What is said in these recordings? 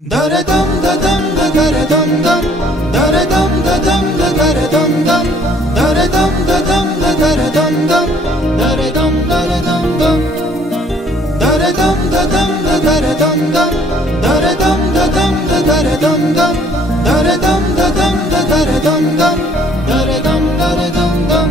Daradam dadam da daradam dam, daradam dadam da daradam dam, daradam dadam da daradam dam, daradam daradam dam, daradam dadam da daradam dam, daradam dadam da daradam dam, daradam dadam da daradam dam, daradam daradam dam.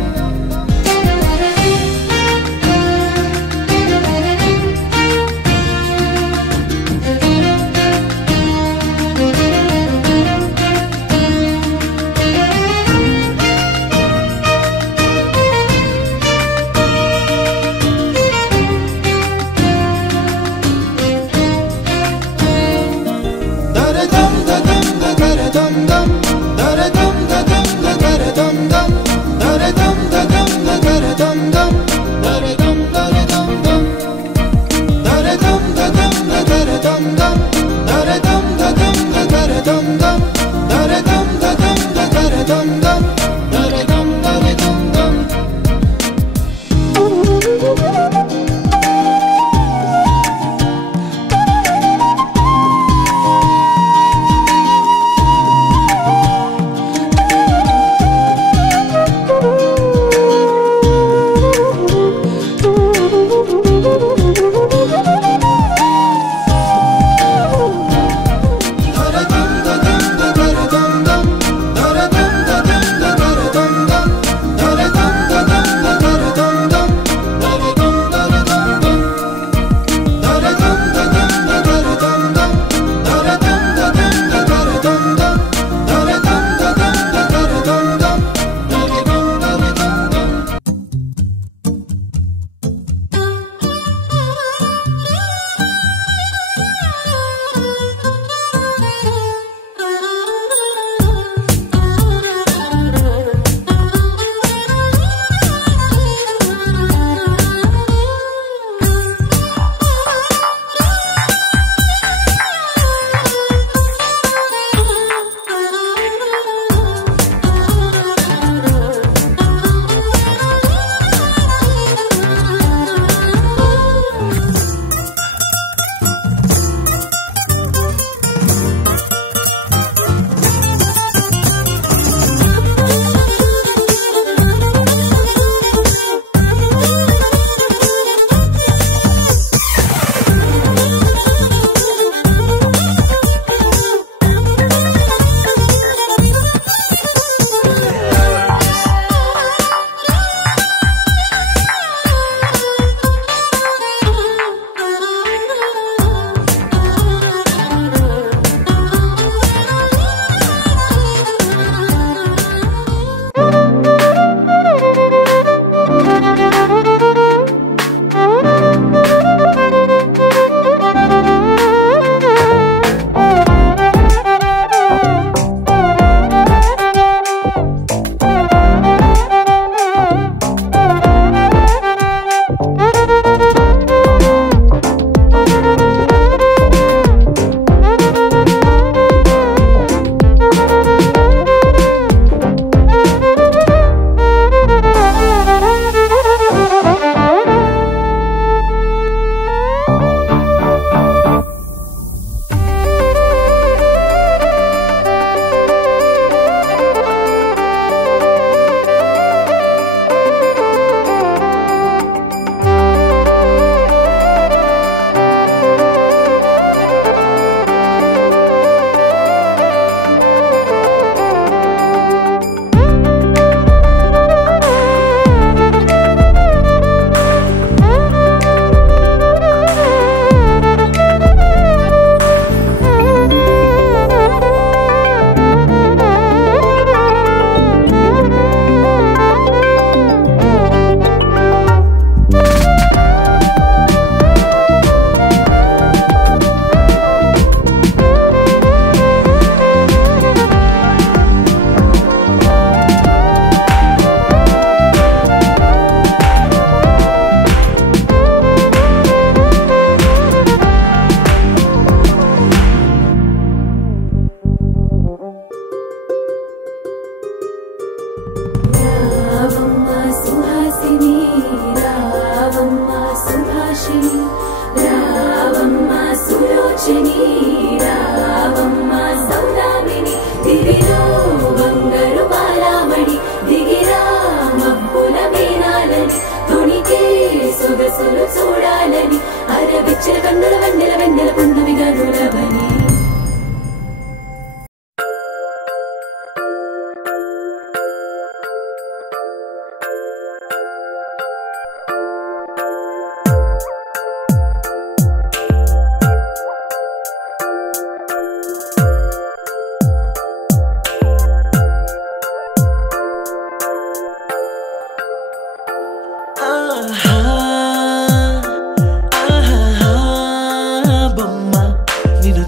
Ravamma Sulochani సొగసులు చూడాలని అరవిచ్చల కన్నుల వెన్నెల వెన్నెల పున్నమి గనులవని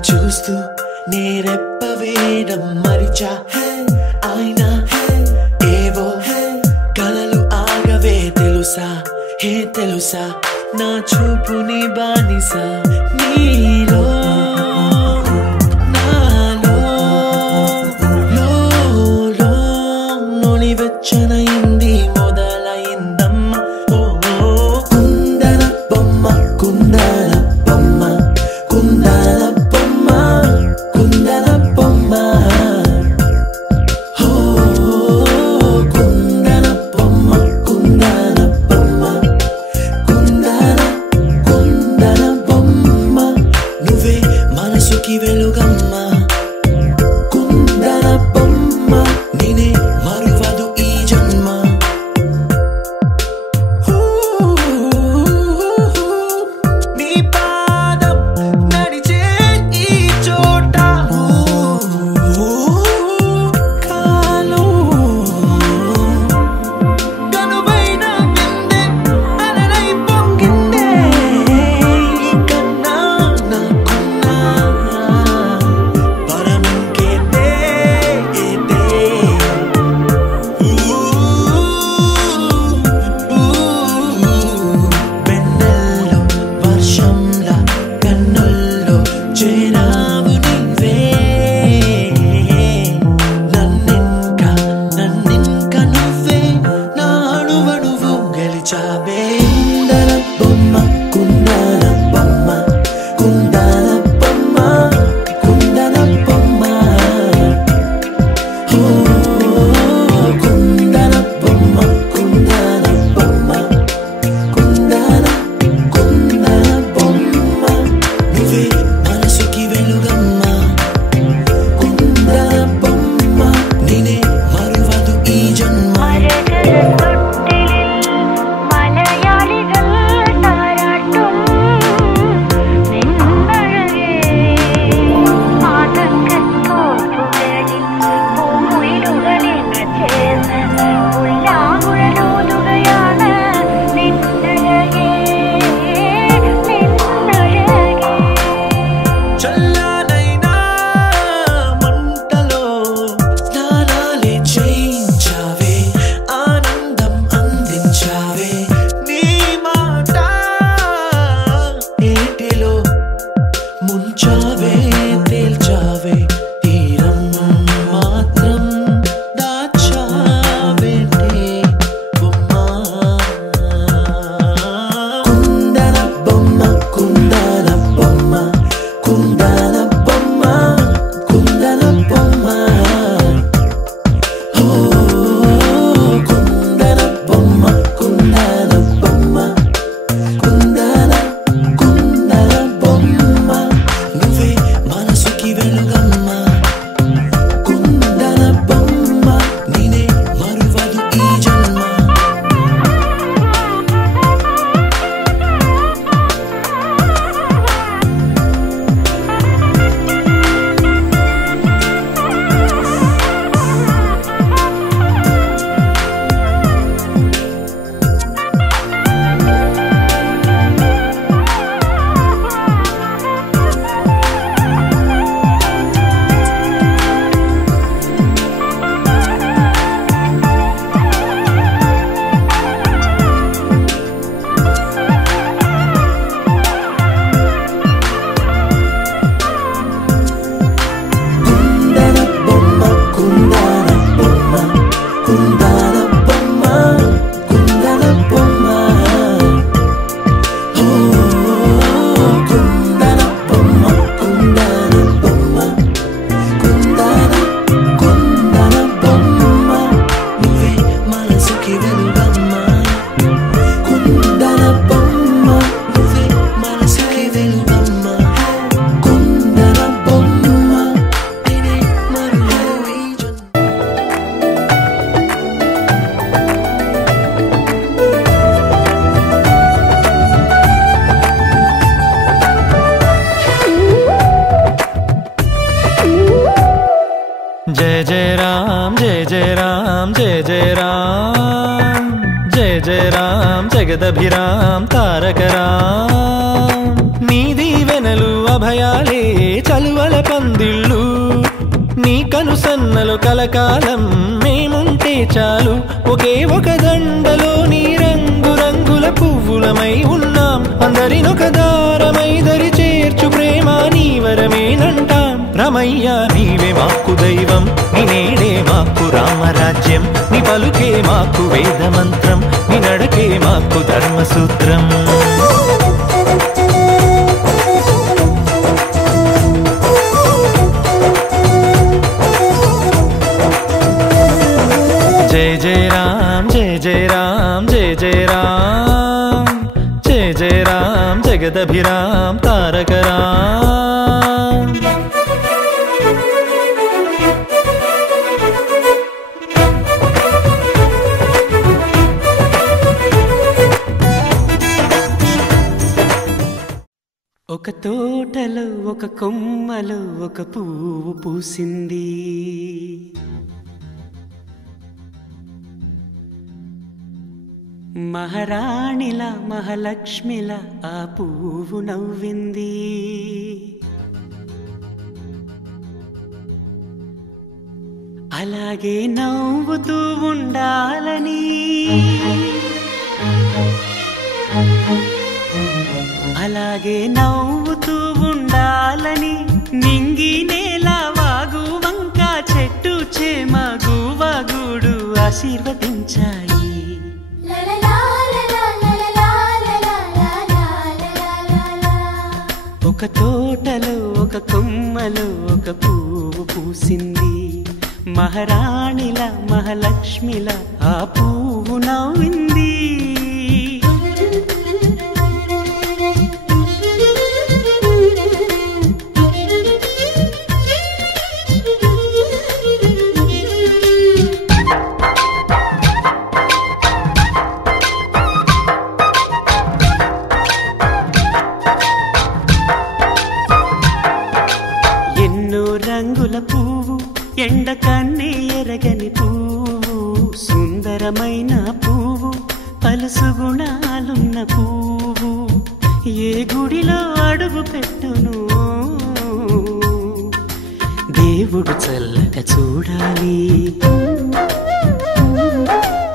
చూస్తూ నేరెప్ప వేయడం మరిచా అయినా ఏవో కలలు ఆగవే తెలుసా హే తెలుసా నా చూపుని బానిసా నీలో నాలో లోని వెచ్చనయింది మొదలైందమ్మ ఓ కుందన బొమ్మ కుందన బొమ్మ కుందన జయ రామ్ జయ జయ రామ్ జయ జయ రామ్ జయ జయ రామ్ జగదభిరామ్ తారక రామ్ నీ దీవెనలు అభయాలే చలువల పందిళ్ళు నీ కనుసన్నలు కలకాలం మేముంటే చాలు ఒకే ఒక దండలో నీ రంగు రంగుల పువ్వులమై ఉన్నాం అందరినొక దారమై దరి చేర్చు ప్రేమ నీ వరమేనంటాం రమయ్య నీవే మాకు దైవం నీ నేడే మాకు రామరాజ్యం నీ పలుకే మాకు వేద మంత్రం నీ నడకే మాకు ధర్మసూత్రం जय जय राम जय जय राम जय जय राम जय जय राम जगदभिराम तारक राम ఒక తోటలో ఒక కొమ్మలో ఒక పువ్వు పూసింది మహారాణిలా మహాలక్ష్మిలా ఆ పువ్వు నవ్వింది అలాగే నవ్వుతూ ఉండాలని అలాగే నవ్వుతూ ఉండాలని నింగి నేల వాగు వంక చెట్టు చేమ గువగుడు ఆశీర్వదించాయి ఒక తోటలో ఒక కొమ్మలో ఒక పువ్వు పూసింది మహారాణిలా మహాలక్ష్మిలా ఆ పువ్వు నవ్వింది ఎండ కన్నే ఎరగని పువ్వు సుందరమైన పువ్వు పలుసు గుణాలున్న పువ్వు ఏ గుడిలో అడుగు పెట్టును దేవుడు చల్లగా చూడాలి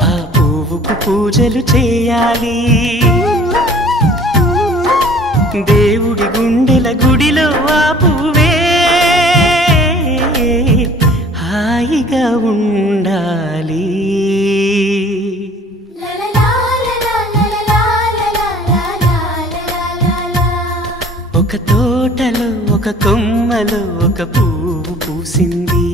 ఆ పువ్వుకు పూజలు చేయాలి దేవుడి గుండెల గుడిలో ఆ పువ్వే హాయిగా ఉండాలి ఒక తోటలో ఒక కొమ్మలో ఒక పువ్వు పూసింది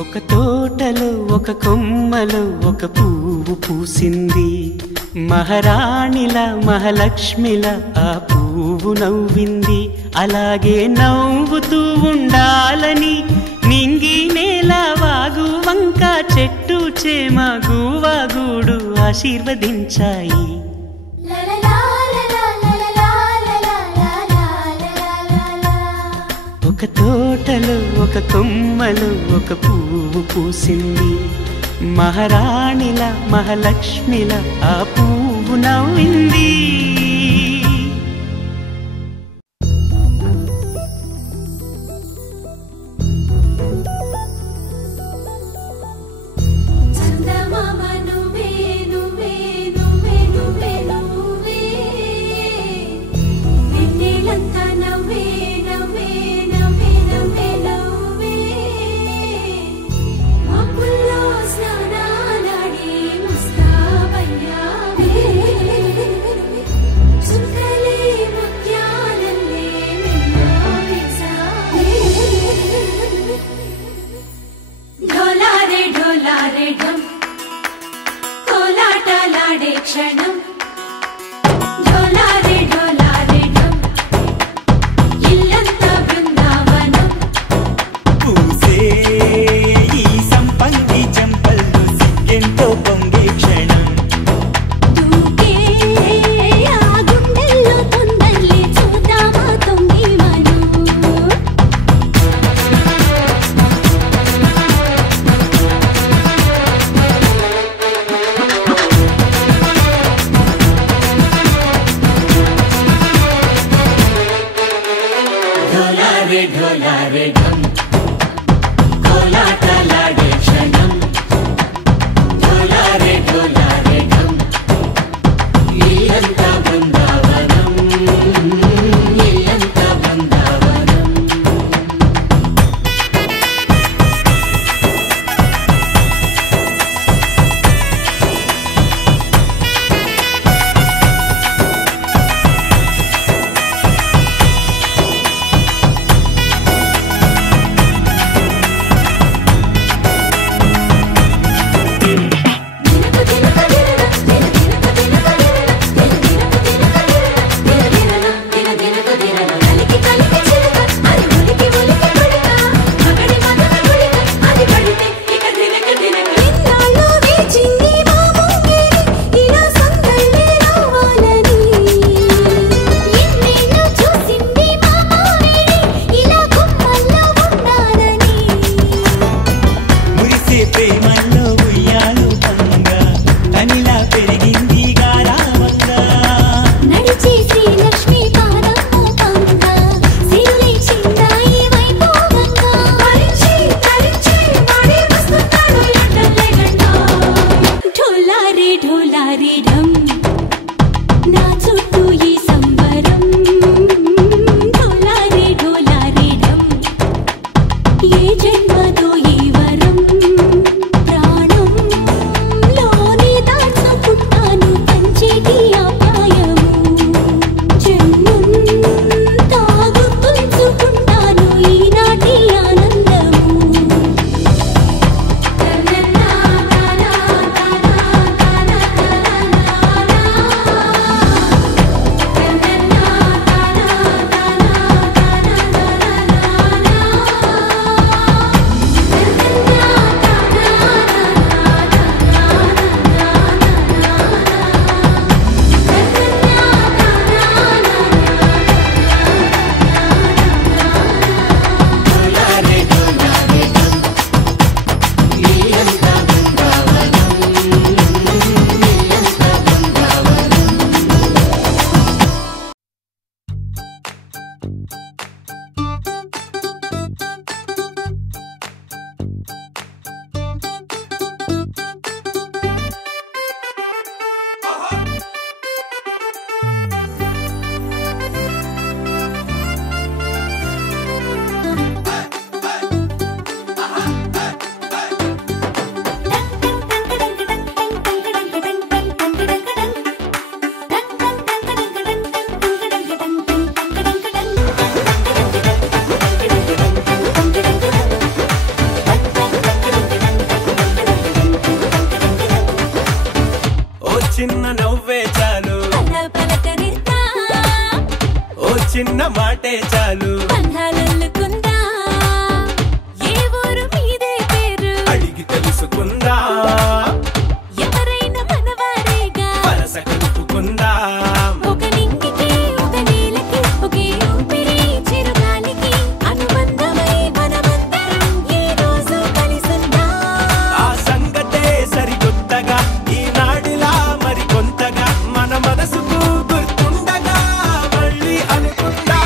ఒక తోటలో ఒక కొమ్మలో ఒక పువ్వు పూసింది మహారాణిలా మహాలక్ష్మిలా ఆ పువ్వు నవ్వింది అలాగే నవ్వుతూ ఉండాలని నింగి నేల వాగు వంక చెట్టు చేమ గువగుడు ఆశీర్వదించాయి ఒక తోటలో ఒక కొమ్మలో ఒక పువ్వు పూసింది మహారాణిలా మహాలక్ష్మిలా ఆ పువ్వు నవ్వింది ढोलारे क्षणं ढोलारे ढोलारे ढम इल्लंत बृंदावनं पूसे ఈ సంపంగి చెంపల్లో సిగ్గెంతో పొంగే క్షణం దూకే ఆ గుండెల్లో తొందరలే చూద్దామా తొంగి మనం ढोलारे ढोलारे ढम कोलाटलाडे क्षणं ढोलारे ढोलारे ढम इल्लंत बृंदावनं इल्लंत बृंदावनं మురిసే ప్రేమల్లో ఉయ్యాలు పంగా తనిలా పెరిగింది గారావంగా నడిచే శ్రీలక్ష్మి పాదము పంగా సిరులై చిందాయి వైభోగంగా పరిచి వాడే వస్తున్నాడు లండన్లే గండా ఢోలారే ఢోలారే ఢమ్ నా చుట్టూ ఈ సంబరం ఢోలారే ఢోలారే ఢమ్ ఏ జన్మదో ఈ వరం ప్రాణం లోనే దాచుకుంటాను పంచేటి అపాయము జన్మం తాగుతుంచుకుంటాను ఈనాటి ఆనందము ఓ చిన్న నవ్వే చాలు పలకరిస్తా ఓ చిన్న మాటే చాలు బంధాలల్లుకుందా ఏ ఊరు మీదే పేరు అడిగి తెలుసుకుందా ఎవరైనా మనవారేగా వరస కలుపుకుందా ఒక నింగికి ఒక నేలకి ఒకే ఊపిరి చిరుగాలికి అనుబంధమై మనమందరం ఈ రోజు కలిసుందా ఆ సంగతే సరికొత్తగా ఈనాడిలా మరి కొంతగా మన మనసుకు గుర్తుండగా మళ్ళీ అనుకుందా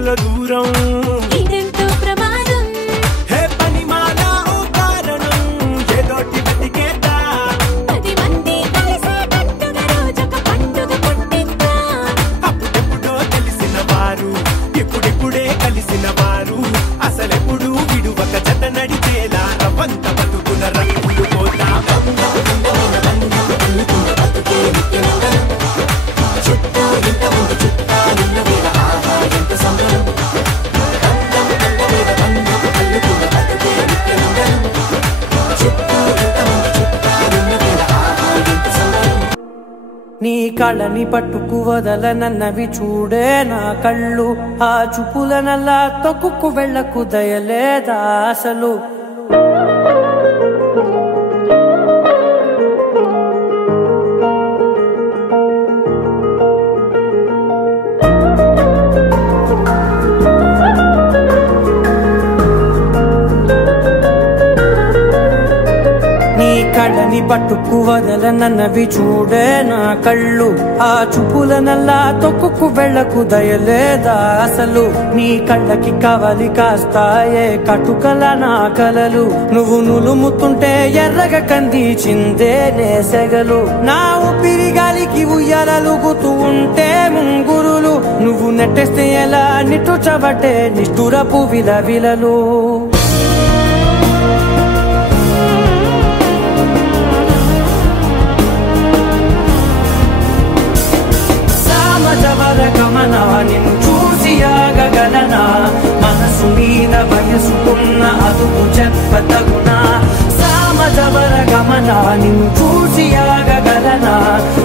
మనసులో దూరం ఇదెంతో ప్రమాదం హే పని మాలా ఓ కారణం ఏదోటి బతికేదా 10 మంది కలిసేటట్టుగా రోజొక పండుగ పుట్టిద్దా అప్పుడెప్పుడో తెలిసిన వారు ఇప్పుడిప్పుడే కలిసిన వారు అసలెప్పుడు విడువక జత నడిచేలా రవంత బతుకుల రంగులు పోతా చుట్టూ ఇంత ముందు చుట్టాలున్న వేళ ఆహా ఎంత సంబరం బంధం కళ్ళ మీద బంధం కళ్ళుకున్న బతుకే నిత్యనందనం చుట్టూ ఇంత ముందు చుట్టాలున్న వేళ ఆహా ఎంత సంబరం నీ కళ్ళని పట్టుకు వదలనన్నవి చూడే నా కళ్ళు ఆ చూపులనల్లా తొక్కుకు వెళ్ళకు దయలేదా అసలు కళ్ళని పట్టుకు వదలనన్నవి చూడే నా కళ్ళు ఆ చూపులనల్లా తొక్కుకు వెళ్ళకు దయలేదా అసలు నీ కళ్ళకి కవలి కాస్తాయే కటుకల నా కలలు నువ్వు నులుముతుంటే ఎర్రగా కందిచిందే నేసెగలు నా ఊపిరి గాలికి ఉయ్యాలలుగుతూ ఉంటే ముంగురులు నువ్వు నెట్టేస్తే ఎలా నిట్టుచబట్టే నిష్ఠురపు విలవిలలు గమనా నిన్ను చూసి ఆగగలనా మనసు మీద వయసుకున్న అదుపు చెప్పతగునా సామజవర గమనా నిన్ను చూసి ఆగగలనా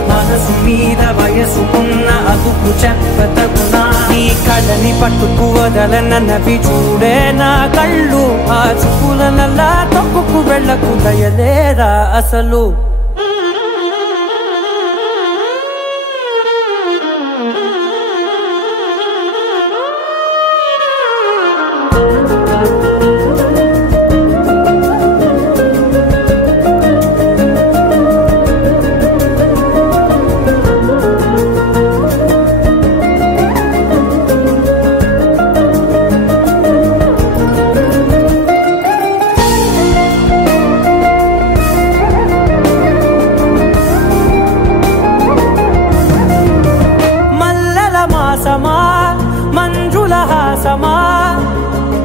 మనసు మీద వయసుకున్న అదుపు చెప్పతగునా నీ కళ్ళని పట్టుకు వదలనన్నవి చూడే నా కళ్ళు ఆ చూపులనల్లా తొక్కుకు వెళ్ళకు దయలేరా అసలు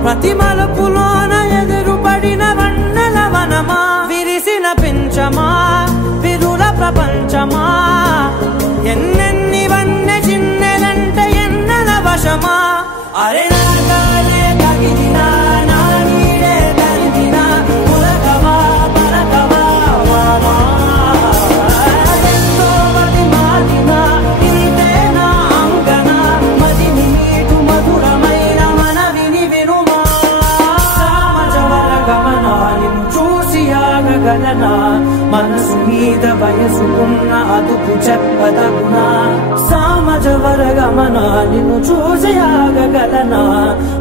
ప్రతి మలుపులోన ఎదురుపడిన వన్నెల వనమా విరిసిన పించమా విరుల ప్రపంచమా ఎన్నెన్ని వన్నె చిన్నెలంటే ఎన్నెల వశమా అరే నాగాలే తగిలినా నా నీడే తరిమినా పులకవా పలకవా వామా ఎంతో మది మాదినా ఇంతే నా అంగన మదిని నీటు మధురమైన మనవిని వినుమా సామజవర గమనా నిన్ను చూసి ఆగగలనా మనసు మీద వయసుకున్న అదుపు చెప్పదగునా సామజవర గమనా నిన్ను చూసి ఆగగలనా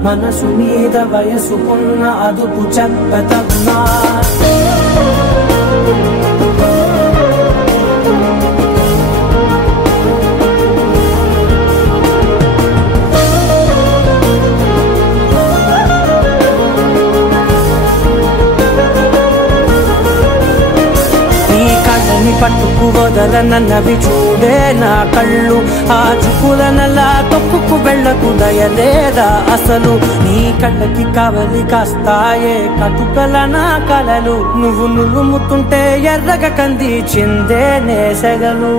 మనసు మీద వయసుకున్న అదుపు చెప్పదగునా పట్టుకు వదలనన్నవి చూడే నా కళ్ళు ఆ చూపులనల్లా తొక్కుకు వెళ్ళకు దయలేదా అసలు నీ కళ్ళకి కవలి కాస్తాయే కటుకల నా కలలు నువ్వు నులుముతుంటే ఎర్రగా కందిచిందే నేసెగలు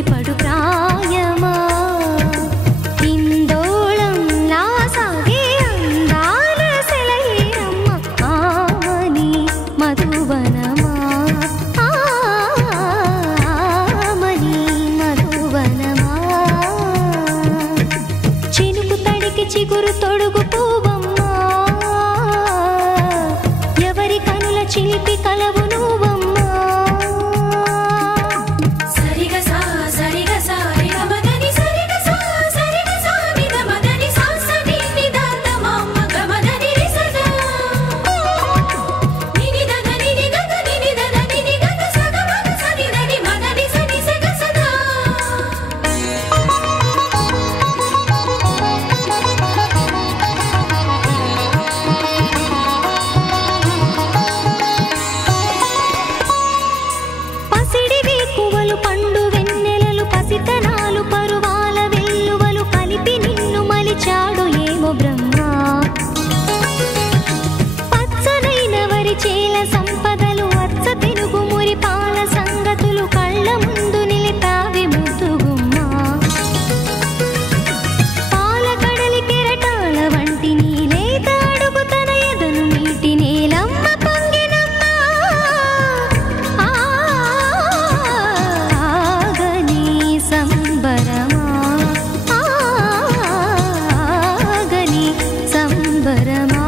ఉలికిపడు ప్రాయమా ఇందోళంలా సాగే అందాల సెలయేరమ్మ ఆమని మధువనమా ఆమని మధువనమా చినుకు తడికి చిగురు తొడుగు పూవమ్మా ఎవరి కనుల చిలిపి కలవు నువ్వమ్మా సరిగా సా సరిగా సా రిగమదని సరిగా సా సరిగా సా నిగమదని సా సని నిదాన మమ్మ గమదని రిసదా నిని దద నిని గద నిని దద నిని గద సద మగ సని దని మదని సని సగ సదా పసిడి వేకువలు పండు వెన్నెలలు పసితనాలు పరువాల వెల్లువలు కలిపి నిన్ను మలిచాడు ఏమో బ్రహ్మ పచ్చనైన వరి చేల సంపదలు అచ్చ పెనుగు మురి పాల సంగతులు కళ్ళ ముందు నిలిపావి ముద్దుగుమ్మ పాల కడలి కెరటాల వంటి నీలేత అడుగు తన ఎదను మీటి నేలమ్మ పొంగినమ్మ ఆగని సంబరమా ఆగని సంబరమా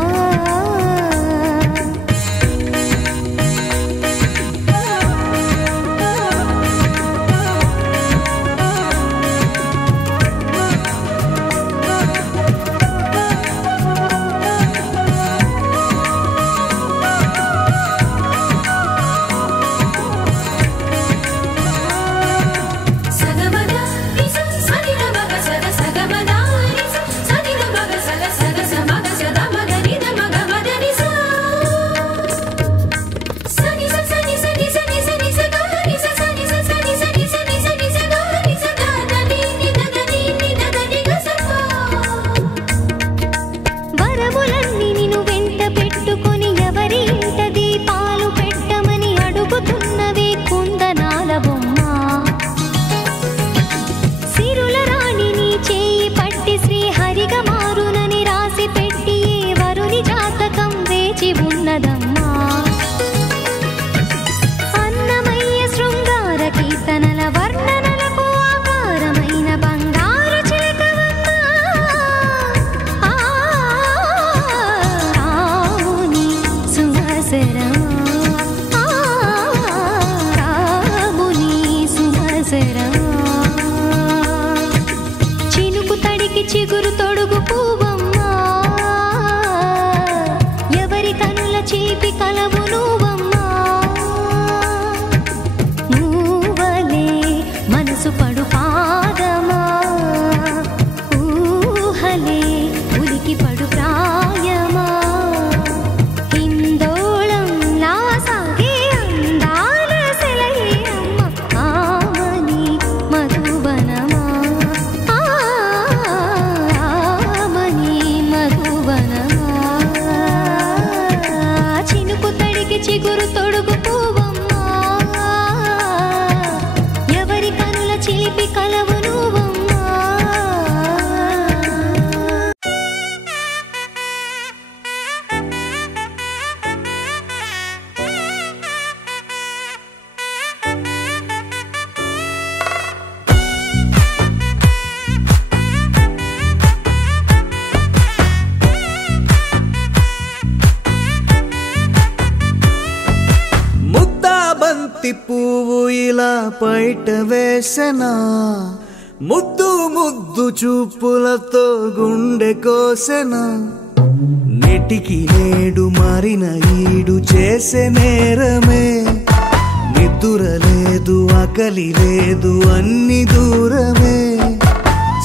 సగమద నిస సనిద మగ సగ సగమద నిస సనిద మగ సగ సగ సమగ సద మగ నిద మగ మద నిస సని స సని సని సని సని స గ నిస సని స సని సని సని సని స గ నిస ద ద ని ని ద ద ని ని ద ద ని గ స వరములన్నీ నిన్ను వెంట పెట్టుకొని ఎవరి ఇంట దీపాలు పెట్టమని అడుగుతున్నవే కుందనాల బొమ్మ సిరుల రాణి నీ చేయి పట్టి శ్రీహరిగా మారునని రాసి పెట్టి ఏ వరుని జాతకం వేచి ఉన్నదమ్మా అన్నమయ్య శృంగార కీర్తనల వర్ణనలకు ఆకారమైన బంగారు చిలకవమ్మా రాముని సుమసరమా రాముని సుమసరమా చినుకు తడికి చిగురు తొడుగు పూవమ్మా ఎవరి కనుల చిలిపి కలవు నువ్వమ్మా నువ్వలే మనసు పడు పాదమా ఊహలే ఉలికి పడు ప్రాయమా ఇందోళంలా సాగే అందాల సెలయేరమ్మ ఆమని మధువనమా ఆమని మధువనమా చినుకు తడికి చిగురు తొడుగు పూవమ్మా ఎవరి కనుల చిలిపి కలవు నువ్వమ్మా ముద్దా బంతి పువ్వు ఇలా బయట వేసెనా ముద్దు ముద్దు చూపులతో గుండె కోసెనా నెటికి నేడు మారిన ఈడు చేసే నేరమే నిద్దుర లేదు ఆకలి లేదు అన్ని దూరమే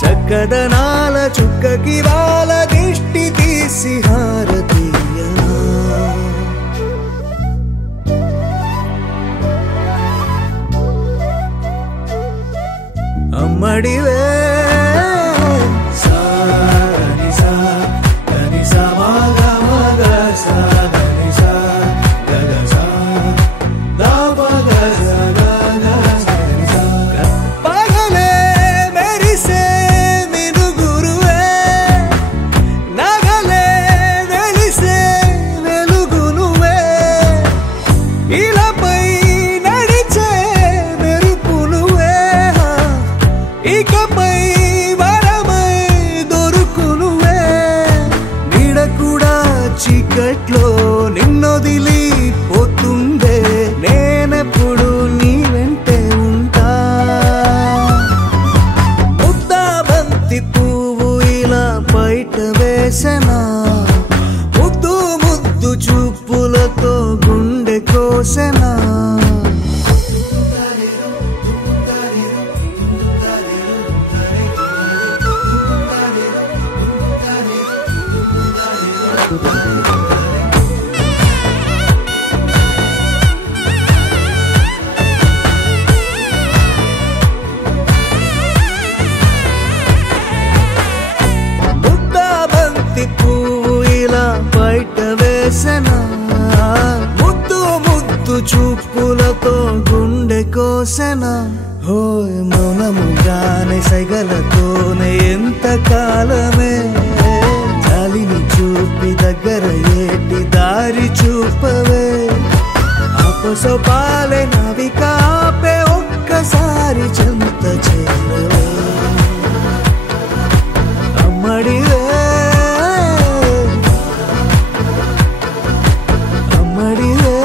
చక్కదనాల చుక్కకి వాళ్ళ దిష్టి తీసి హారతీయనా అమ్మడివే గప్పగా చీకట్లో నిన్నొదిలి పోతుందే నేనెప్పుడు నీ వెంటే ఉంటా ముద్దాబంతి పువ్వు ఇలా బయట వేసెనా ముద్దు ముద్దు చూపులతో గుండె కోసెనా ముద్దాబంతి పువ్వు ఇలా బయట వేసెనా ముద్దు ముద్దు చూపులతో గుండె కోసెనా హోయ్ మౌనముగానే సైగలతోనే ఎంత కాలమే చాలిని చూపి దగ్గర ఏటి దారి చూపవే అపసోపాలే నవికాపే ఒక్కసారి చెంత చేరవే అమ్మడివే అమ్మడివే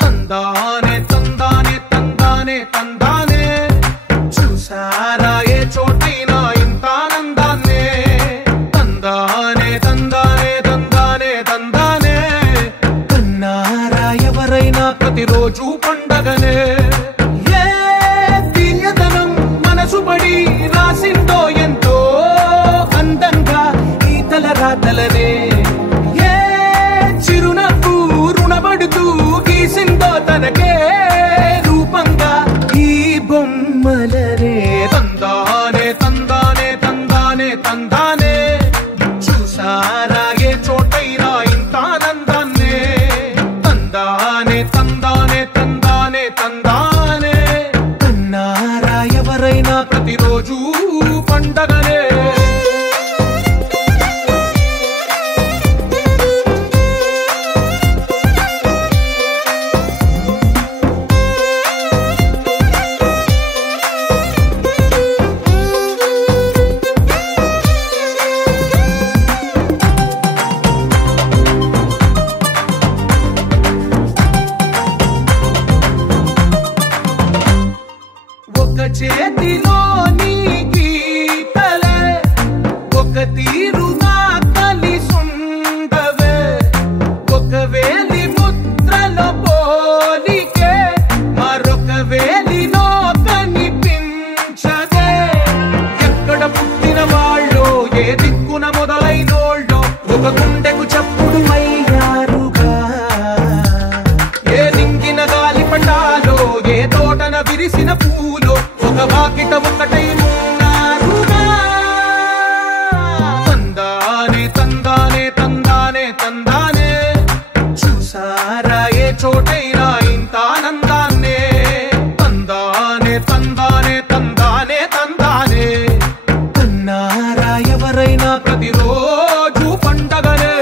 తందానే తందానే తందానే తందానే చూసారా ఏ చోటైనా ఇంత ఆనందాన్నే తందానే తందానే తందానే తందానే కన్నారా ఎవరైనా ప్రతిరోజు పండగనే ఏ తీయదనం మనసు పడి రాసిందో ఎంతో అందంగా ఈ తలరాతలనే ఏ చిరునవ్వు రుణపడుతూ గీసిందో తనకే రూపంగా ఈ బొమ్మలనే తందానే తందానే తందానే తందానే చూసారా ఏ చోటైనా ఇంత ఆనందాన్నే తందానే తందానే తందానే తందానే కన్నారా ఎవరైనా ప్రతిరోజు పండగనే ఒక చేతిలో నీ గీతలే ఒక తీరుగా కలిసుండవే ఒక వేలి ముద్రలో పోలికే మరొక వేలిలో కనిపించదే ఎక్కడ పుట్టిన వాళ్ళో ఏ దిక్కున మొదలైనోళ్ళో ఒక గుండెకు చప్పుడు అయ్యారుగా ఏ దింగిన గాలి పటాలో ఏ తోటన విరిసిన పూలో ఒక వాకిట ఒకటై ఉన్నారుగా తందానే తందానే తందానే తందానే చూసారా ఏ చోటైనా ఇంత ఆనందాన్నే తందానే తందానే తందానే తందానే కన్నారా ఎవరైనా ప్రతిరోజు పండగనే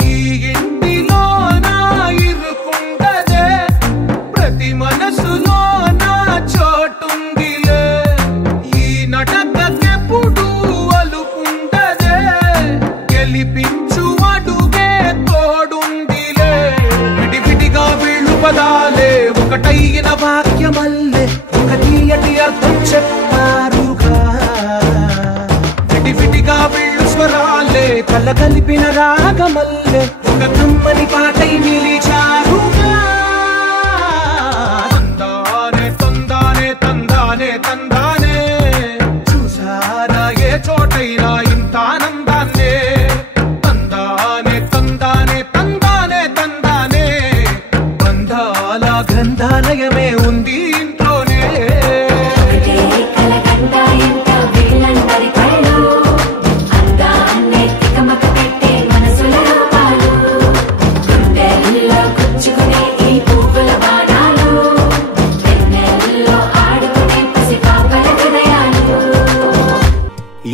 ఈ ఇంటిలో నా ఇరుకుండదే ప్రతి మనసులో నా చోటుందిలే ఈ నటకెప్పుడు అలుకుండదే గెలిపించు అడుగే తోడుందిలే విడివిడిగా వీళ్ళు పదాలే ఒకటైన వాక్యమల్లే ఒక తీయటి అర్థం చెప్పా కళ్ళ కలిపిన రాగమల్లె ఒక కమ్మని పాటై నిలిచారుగా. తందానే తందానే తందానే తందానే చూసారా ఏ చోటైనా ఇంత ఆనందాన్నే. తందానే తందానే తందానే తందానే బంధాల గ్రంథాలయమే ఉంది ఇంట్లోనే.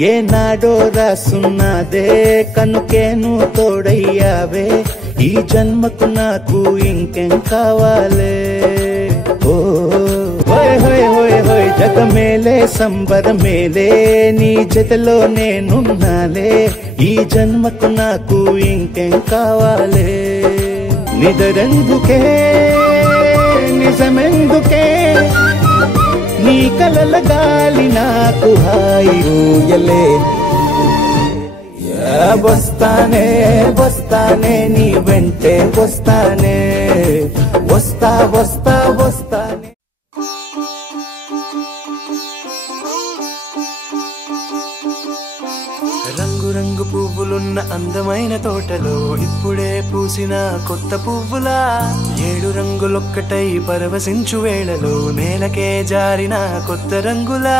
ఏనాడో రాసున్నదే కనుకేను తోడయ్యావే, ఈ జన్మకు నాకు ఇంకేం కావాలే. ఓ హోయ్ హోయ్ హోయ్ హోయ్ జగమేలే సంబరమేలే నీ జతలో నేనున్నాలే, ఈ జన్మకు నాకు ఇంకేం కావాలే. నిదరెందుకే నిజమెందుకే నీ కలల గాలి నాకు హాయి ఊయలే. వస్తానే వస్తానే నీ వెంటే వస్తానే, వస్తా వస్తా వస్తానే. రంగు రంగు పువ్వులున్న అందమైన తోటలో ఇప్పుడే పూసిన కొత్త పువ్వులా, 7 రంగులొక్కటై పరవశించు వేళలో నేలకే జారిన కొత్త రంగులా.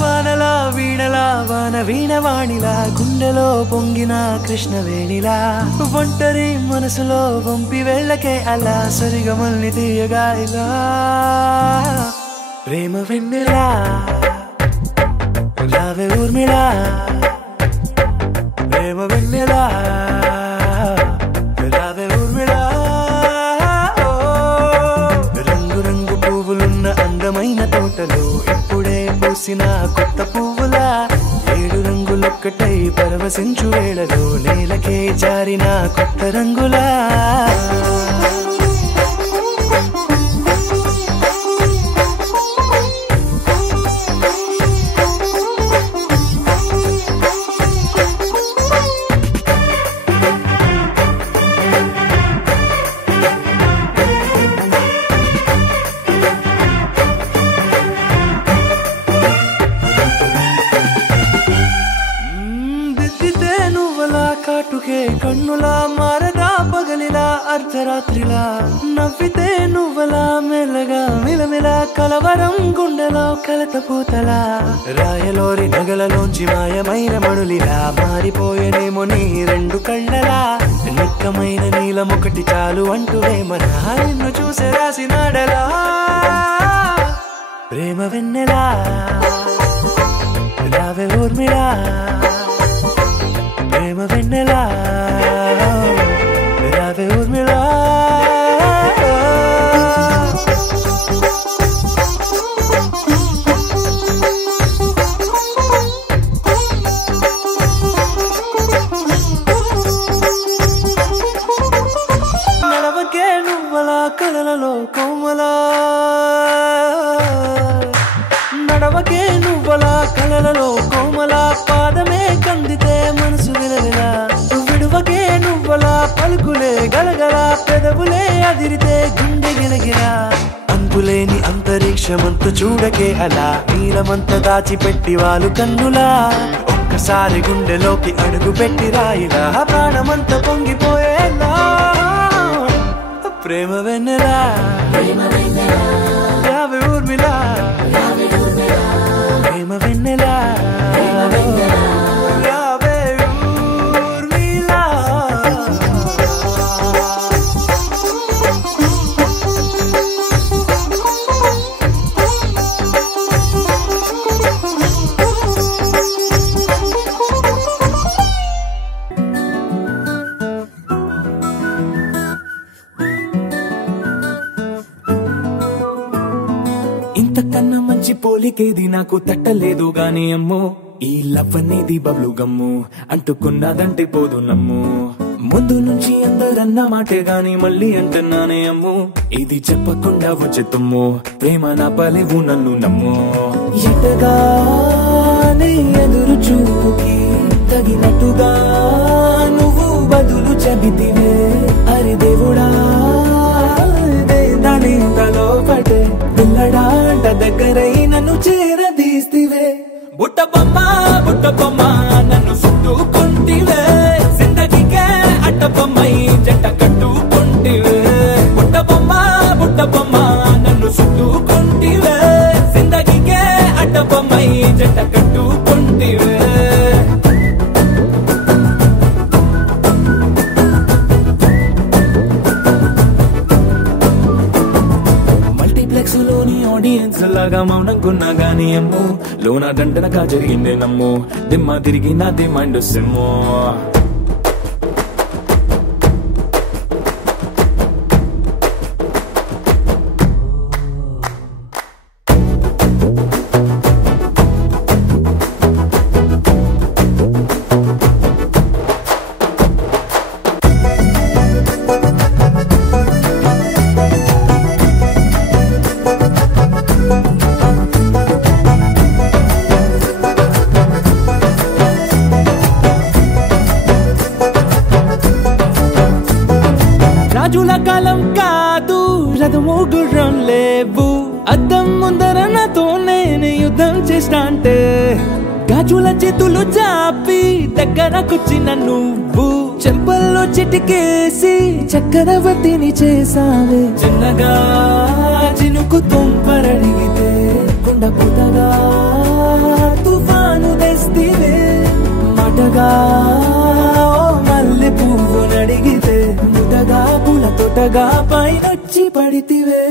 వానలా వీణలా వాన వీణవాణిలా గుండెలో పొంగిన కృష్ణవేణిలా, ఒంటరి మనసులో వంపి వెళ్ళకే అలా సరిగమల్ని తీయగా ఇలా. ప్రేమ వెన్నెలా రావే ఊర్మిళా, ప్రేమ వెన్నెలా రావే ఊర్మిళా. రంగు రంగు పువ్వులున్న అందమైన తోటలో ఇప్పుడే పూసిన కొత్త పువ్వులా, 7 రంగులొక్కటై పరవశించు వేళలో నేలకే జారిన కొత్త రంగులా. కాటుకే కన్నులా మారదా పగలిలా అర్ధరాత్రిలా, నవ్వితే నువ్వలా మెల్లగా మిలమిలా కలవరం గుండెలో కలత పూతలా. రాయలోరి నగలలోంచి మాయమైన మణులిలా మారిపోయేనేమో నీ 2 కళ్ళలా. నిక్కమైన నీలమొకటి చాలు అంటూ వేమనా నిన్ను చూసే రాసినాడలా. ప్రేమ వెన్నెలా రావే ఊర్మిళా, ప్రేమ వెన్నెలా రావే ఊర్మిళా. నడవకే నువ్వలా కలలలో కోమలా, నడవకే నువ్వలా కలలలో కోమలా. పాదమే కందితే మనసు విలవిలా, విడువకే నువ్వలా పలుకులే గలగల. పెదవులే అదిరితే గుండె గిలగిలా. అంతులేని అంతరిక్షమంత చూడకే అలా, నీలమంత దాచిపెట్టి వాళ్ళు కన్నులా. ఒక్కసారి గుండెలోకి అడుగు పెట్టి రాయిలా, ప్రాణమంత పొంగిపోయేలా. ప్రేమ వెన్నెలా రావే ఊర్మిళా, ప్రేమ వెన్నెలా రావే ఊర్మిళా. ఇంతకన్నా మంచి పోలికేది నాకు తట్టలేదు గాని అమ్మో, ఈ లవ్ అనేది బబ్లు గమ్ము అంటుకున్నదంటే పోదు నమ్ము. ముందు నుంచి అందరన్న మాటే గాని మళ్ళీ అంటున్నానే అమ్ము, ఇది చెప్పకుండా వచ్చేతుమ్ము ప్రేమ నా పలేవు నన్ను నమ్ము. ఎటగానే ఎదురు చూకి తగినట్టుగా నువ్వు బదులు చెబితివే అరి దేవుడా దాని తలో పటే పిల్లడాంట దగ్గరై నన్ను చేరదీస్తివే బుట్ట బొమ్మ నన్ను చుట్టుకుంటివే జిందగీకే అట్ట బొమ్మై జంట కట్టుకుంటివే బుట్ట బొమ్మ నన్ను చుట్టుకుంటివే జిందగీకే అట్ట బొమ్మై జంట కట్టుకుంటివే మల్టీప్లెక్స్ లోని ఆడియన్స్ లాగా మౌనంకున్నా గానీ అమ్ము లోన దండనగా జరిగిందే నమ్ము దిమ్మ తిరిగి నాది మైండ్ సిమ్ము రాజుల కాలం కాదు రథము గుర్రం లేవు అద్దం ముందర నాతో నేను యుద్ధం చేస్తా అంటే గాజుల చేతులు చాపి దగ్గరకొచ్చిన నువ్వు చెంపల్లో చిటికేసి చక్రవర్తిని చేసావే చిన్నగా చినుకు తుంపరడిగితే కుండ పుటగా తుఫాను తెస్తివే మాటగా మల్లె పువ్వు నడిగితే ముదగా పూల తోటగా పైనొచ్చి పడితివే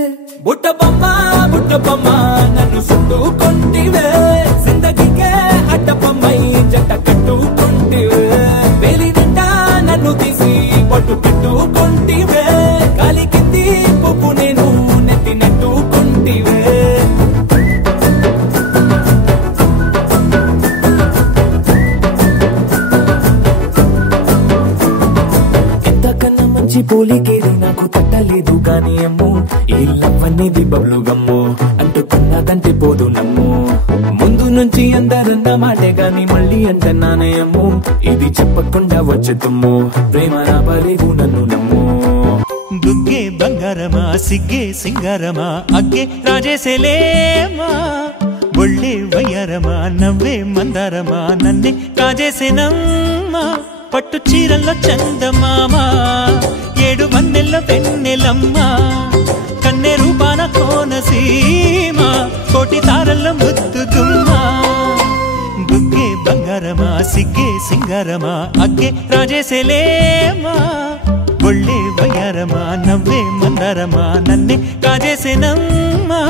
బుట్ట బొమ్మ నన్ను చుట్టుకుంటివే జిందగీకే అట్ట బొమ్మై జంట కట్టుకుంటివే వేలి నిండా నన్ను తీసి పట్టు పెట్టుకుంటివే కాలి కింది పువ్వు నేను నెట్టినట్టుకుంటివే పోలికేది నాకు తట్టలేదు కానీ అమ్ము ఈ లవ్ అనేది బబ్లు గమ్ము అంటుకున్నదంటే పోదు నమ్ము ముందు నుంచి అందరన్న మాటే గాని మళ్ళీ అంటున్నానే అమ్ము ఇది చెప్పకుండా వచ్చే తుమ్ము ప్రేమ రాబలేవు నన్ను నమ్ము బుగ్గే బంగారమా సిగ్గే సింగారమా అగ్గే రాజేసేలేమా ఒళ్ళే వయ్యారమా నవ్వే మందారమా నన్నే కాజేసేనమ్మా పట్టు చీరల్లో చందమామ ఏడు వన్నెల్ల వెన్నెలమ్మ కన్నె రూపాన కోనసీమ కోటి తారల్ల ముద్దుగుమ్మా బుగ్గే బంగారమా సిగ్గే సింగారమా అగ్గే రాజేసేలేమా ఒళ్ళే వయ్యారమా నవ్వే మందారమా నన్నే కాజేసేనమ్మా